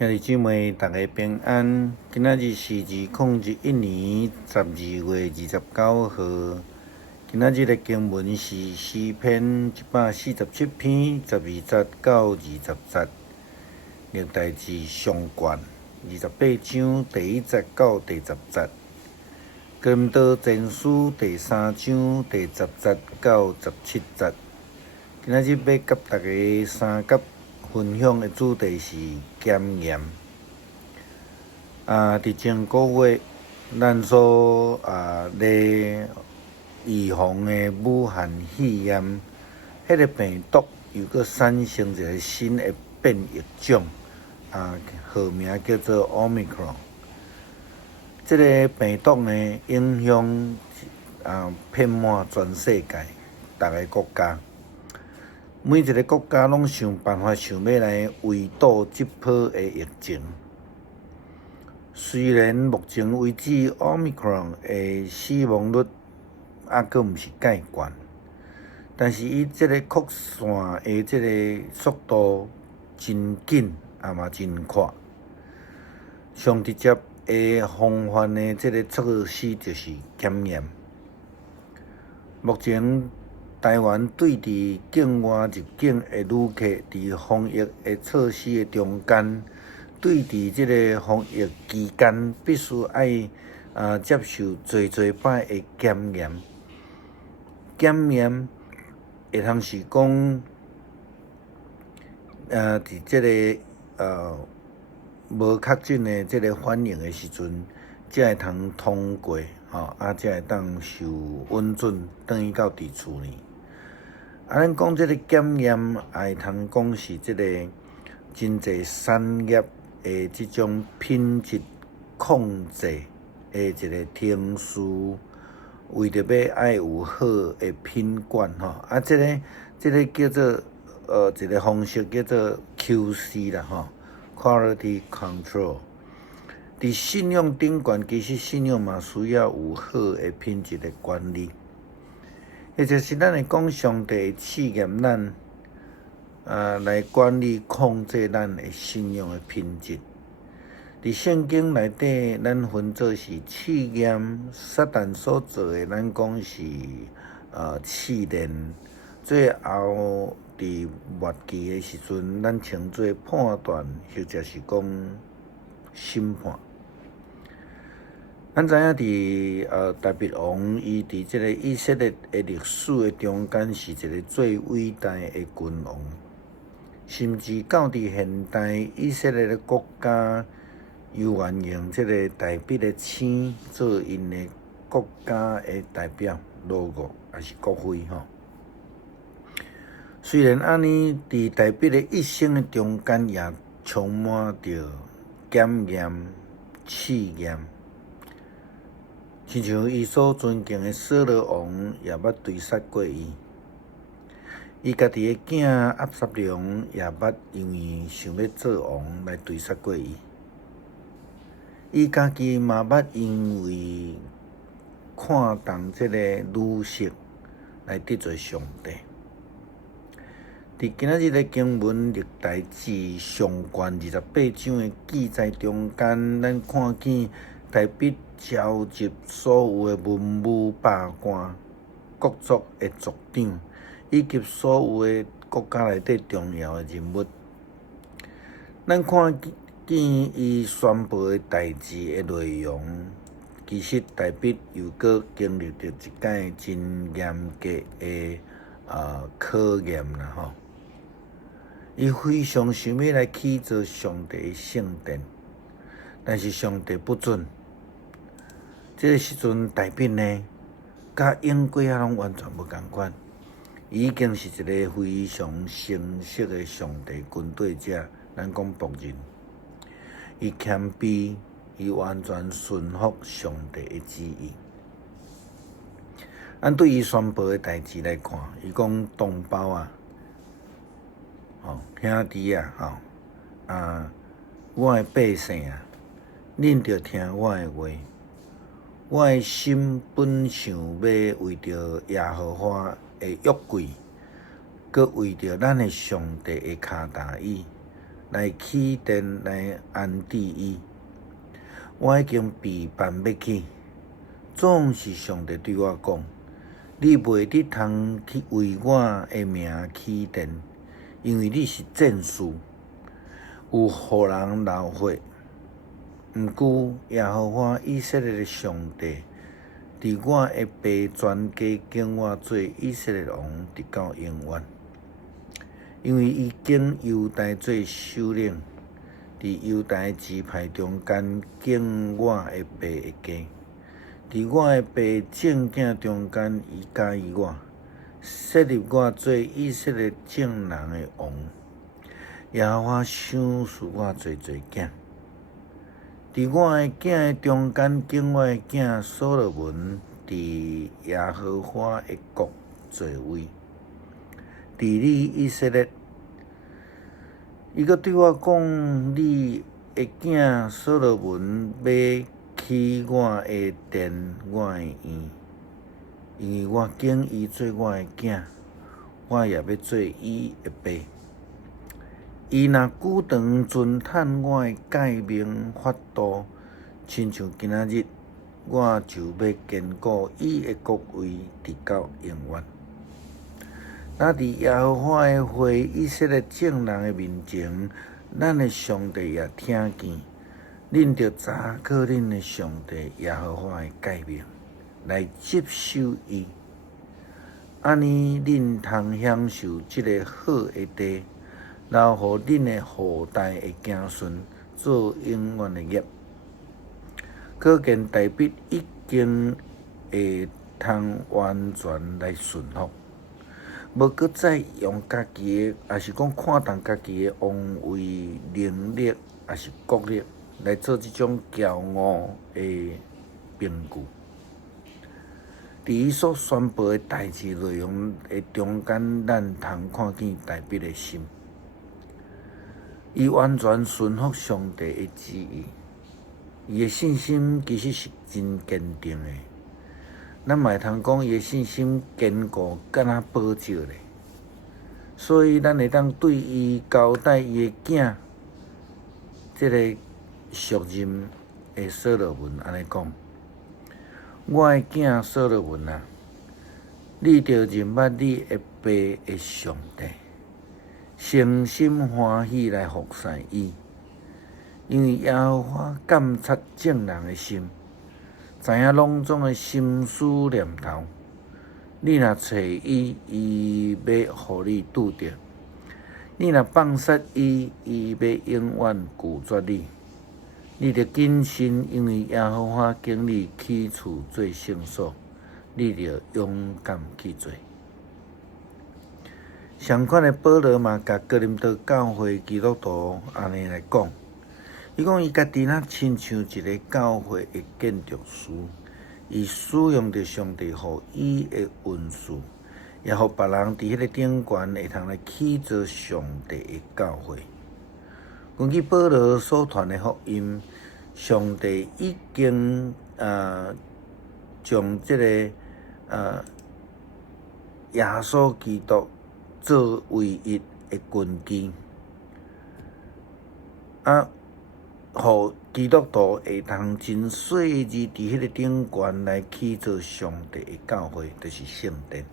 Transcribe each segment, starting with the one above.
兄弟姊妹，大家平安。今仔日是2021年12月29号。今仔日的经文是诗篇147篇12节到20节，历代志上卷28章第1节到第10节，哥林多前书第3章第10节到17节。今仔日要甲大家三角分享的主题是检验。伫前个月，咱所咧预防的武汉肺炎，迄个病毒又搁产生一个新的变异种，号名叫做 Omicron。这个病毒呢，影响遍满全世界，逐个国家。每一个国家拢想办法想要来围堵这波的疫情。虽然目前为止 ，Omicron 的死亡率阁毋是介悬，但是伊这个扩散的这个速度真紧，嘛真快。上直接的防范的这个措施就是检验。目前台湾对伫境外入境的旅客，伫防疫的措施的中间，对伫即个防疫期间，必须要接受侪摆的检验。检验会通是讲，伫即个无确诊的即个反应的时阵，才会通通过，才会当受允准转去到伫厝呢。咱讲即个检验，也会通讲是即个真侪产业的即种品质控制的一个程序，为着要爱有好的品管即个叫做一个方式叫做 QC 啦，Quality Control。伫信用顶悬，其实信用嘛需要有好的品质的管理。也就是咱会讲，上帝会试验咱，来管理控制咱的信用的品质。伫圣经内底，咱分做是试验，撒旦所做的，咱讲是试炼。最后伫末期的时阵，咱称做判断，或者是讲审判。咱知影伫大卫王，伊伫即个以色列的历史的中间，是一个最伟大的君王，甚至到伫现代以色列的国家，又愿用即个大卫的星做因的国家的代表 logo， 也是国徽虽然安尼，伫大卫的一生的中间，也充满着检验、试验。亲像伊所尊敬的扫罗王，也捌追杀过伊。伊家己的囝押撒龙，也捌因为想要做王来追杀过伊。伊家己嘛捌因为看重这个女色来得罪上帝。伫今仔日的经文历代志上卷28章的记载中间，咱看见大卫召集所有的文武百官、各族的族长，以及所有的国家内底重要的人物。咱看见伊宣布的代志的内容，其实大卫又搁经历着一届真严格的考验啦伊非常想要来起造上帝的圣殿，但是上帝不准。这个时阵，大卫呢，甲英国拢完全无共款。伊已经是一个非常成熟的上帝军队者，咱讲仆人。伊谦卑，伊完全顺服上帝的旨意。咱对伊宣布的代志来看，伊讲同胞兄弟我的百姓恁着听我的话。我的心本想要为着耶和华的约柜，佮为着咱的上帝的脚踏椅，来起电来安置伊。我已经被办要去，总是上帝对我讲：你袂得通去为我的名起电，因为你是战士，有互人流血。毋久，耶和华以色列的上帝伫我的爸全家敬我做以色列王，直到永远。因为伊经犹大做首领，伫犹大支派中间敬我的爸的家，伫我的爸正囝中间，伊加于我，设立我做以色列正人的王。耶和华赏赐我做囝。伫我的囝的中间敬我的囝所罗门，伫耶和华的国做位，治理以色列。伊阁对我讲：你的囝所罗门要起我的殿，我的院，因为我敬伊做我的囝，我也要做伊的爸。伊若久长尊叹我的诫命法度，亲像今仔日，我就要坚固伊的国位，直到永远。那伫耶和华的会以色列正人的面前，咱的上帝也听见，恁着查考恁的上帝耶和华的诫命，来接受伊。安尼，恁通享受即个好的地，留互恁的后代的子孙做永远的业。可见大笔已经会通完全来顺服，无搁再用家己的，也是讲看重家己的王位、能力，也是国力来做即种骄傲的凭据。伫伊所宣布的代志内容的中间，咱通看见大笔的心。伊完全顺服上帝的旨意，伊的信心其实是真坚定的。咱嘛会通讲，伊的信心坚固，敢若宝石咧。所以，咱会当对伊交代伊的囝，即个属任的所罗门安尼讲：我的囝所罗门啊，你着认捌你的爸的上帝。诚心欢喜来服侍伊，因为耶和华监察正人的心，知影拢总的心思念头。你若找伊，伊要互你拄着；你若放杀伊，伊要永远拒绝你。你着谨慎，因为耶和华经你起厝做圣所，你着勇敢去做。相款的保罗嘛，甲哥林多教会基督徒安尼来讲，伊讲伊家己若亲像一个教会的建筑师，伊使用着上帝互伊的文字，也互别人伫迄个顶悬会通来起造上帝的教会。根据保罗所传的福音，上帝已经将即个耶稣基督做唯一的根基，互基督徒会通真细致伫迄个顶悬来起造上帝的教会，就是圣殿。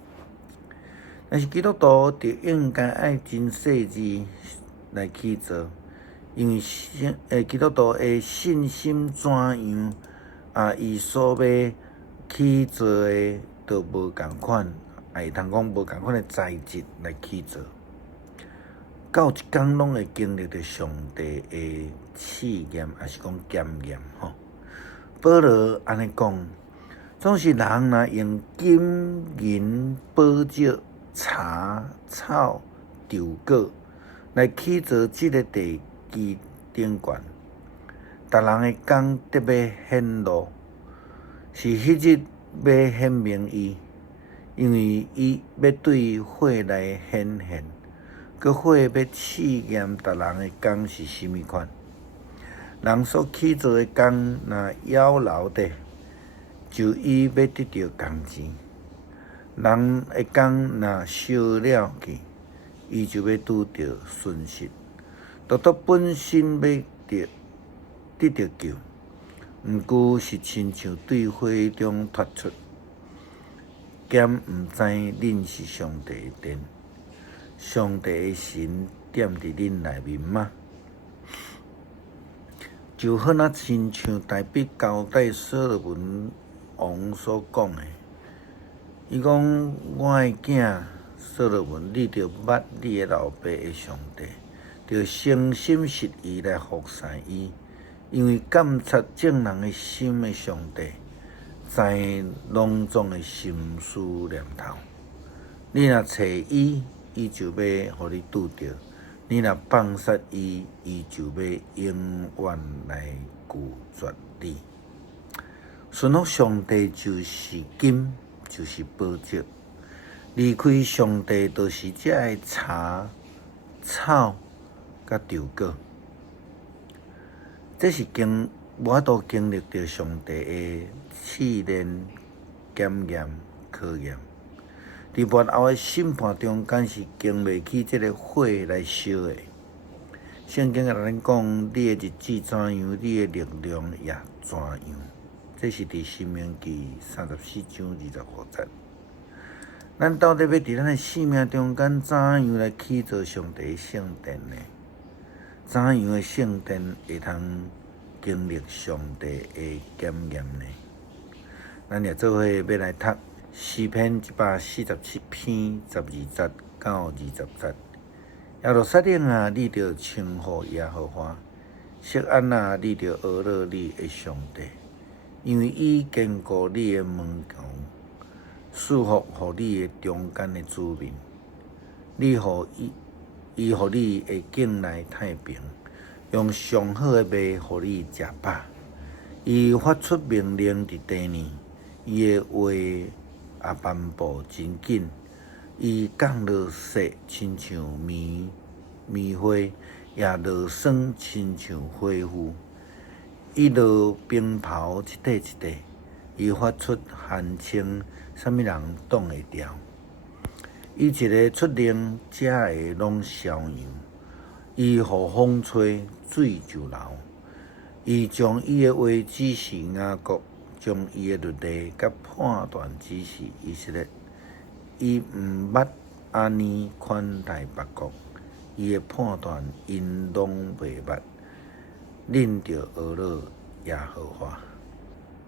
但是基督徒就应该爱真细致来起造，因为基督徒的信心怎样伊所要起造的都无共款。会通讲无共款的材质来起造，到一天拢会经历着上帝的试验，也是讲检验吼。保罗安尼讲，总是人若用金银宝石、茶草、稻果来起造即个地基顶悬，逐人的工得要显露，是迄日要显明伊。因为伊要对火来显现，佮火要试验逐人的工是甚物款。人所起造的工若妖娆的，就伊要得到工钱；人的工若烧了去，伊就要拄着损失。独独本身要得到救，毋过是亲像对火中脱出，兼毋知恁是上帝的殿，上帝的神踮伫恁内面吗？就好那亲像大卫交代所罗门王所讲的，伊讲：我的囝所罗门，你着捌你的老爸的上帝，着诚心实意来服侍伊，因为监察众人的心的上帝，知囊中的心思念头。你若找伊，伊就要互你拄着；你若放杀伊，伊就要永远来拒绝你。顺服上帝就是金，就是宝石；离开上帝，就是只会茶、草甲丢果。这是我都经历着上帝的试炼、检验、考验。伫末后的审判中间是经袂起这个火来烧的。圣经甲咱讲，你的日子怎样，你的力量也怎样。这是伫申命记34章25节。咱到底要伫咱的生命中间怎样来起造上帝的圣殿呢？怎样的圣殿会通经历上帝的检验呢？咱也做伙要来读诗篇147篇12节到20节。耶路撒冷啊，你着称呼耶和华；锡安啊，你着学乐你的上帝，因为伊坚固你的门墙，赐福互你的中间的子民。伊互你的境内太平，用上好的麦互你食饱。伊发出命令伫地呢，伊的话也颁布真紧。伊降落雪，亲像棉花；也落霜，亲像火焰。伊落冰雹，一块一块；伊发出寒清，啥物人挡会牢？伊一个出令，遮个拢消扬；伊互风吹，水就流。伊将伊的话指示雅各，将伊的律例甲判断指示以色列。伊毋捌安尼款待别国，伊的判断因拢袂捌。恁着学乐耶和华。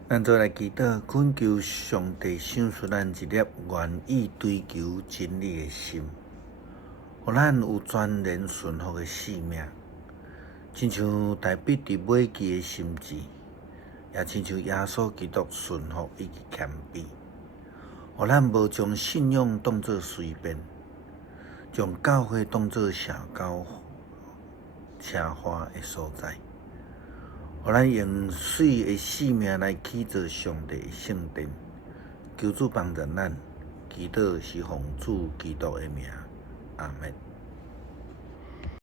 咱做来祈祷，恳求上帝赏赐咱一粒愿意追求真理的心，互咱有全然顺服的性命，亲像大卫伫尾期的心志，也亲像耶稣基督顺服以及谦卑。互咱无将信仰当作随便，将教会当作社交车花的所在。互咱用水的性命来起造上帝的圣殿。求主帮助咱，祈祷是奉主基督的名，阿门。